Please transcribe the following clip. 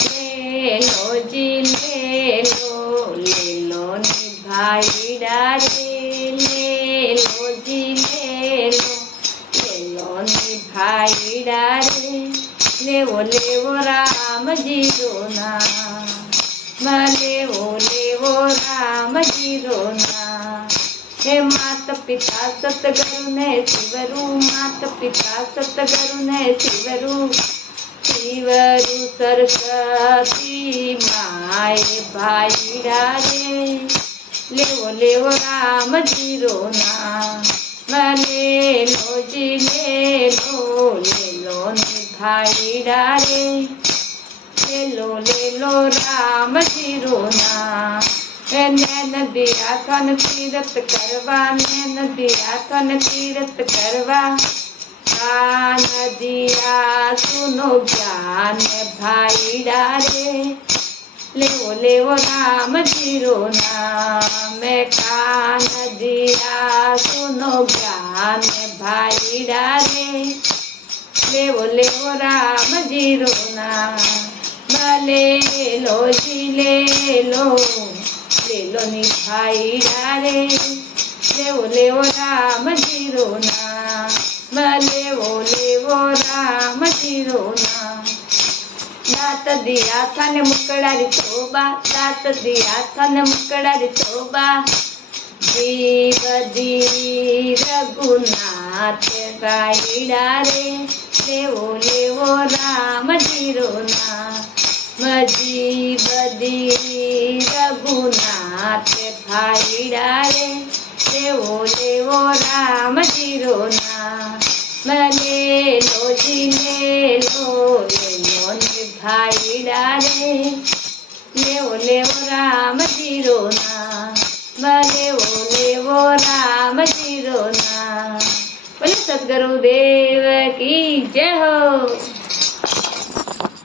ले लो जी ले लो ने भाईड़ा रे, ले लो जी ले लो ने भाईड़ा रे, लेवो लेवो रामजी रो नाम, लेवो रामजी रो नाम। हे मात पिता सतगुरु ने शिवरु, मात पिता सतगुरु ने शिवरु, शिवरु सरस्वती माए भाईड़ा रे, लेवो रामजी रो नाम, ले लो जी ले लो ने भाईड़ा रे, ले लो रामजी रो नाम। नैन दिया थन तीरथ करवा, नैन दिया थन तीरथ करवा, कान दिया सुनो ज्ञान भाईड़ा रे, लेवो रामजी रो नाम, कान दिया सुनो ज्ञान भाईड़ा रे, लेवो रामजी रो नाम, ले लो जी ले लो नि भाईड़ा रे, लेवो रामजी रो नाम, लेवो रामजी रो नाम। दात दिया थन मुकड़ा री शोभा, दात दिया थन मुकड़ा री शोभा, जीव दी रघुनाथ भाईड़ा रे, लेवो रामजी रो नाम, जीव दी रघुनाथ भाईड़ा रे, लेवो रामजी रो नाम, ले लो जी ले लो ने भाईड़ा रे, लेवो रामजी रो नाम, लेवो रामजी रो नाम। बोले सतगुरुदेव की जय हो।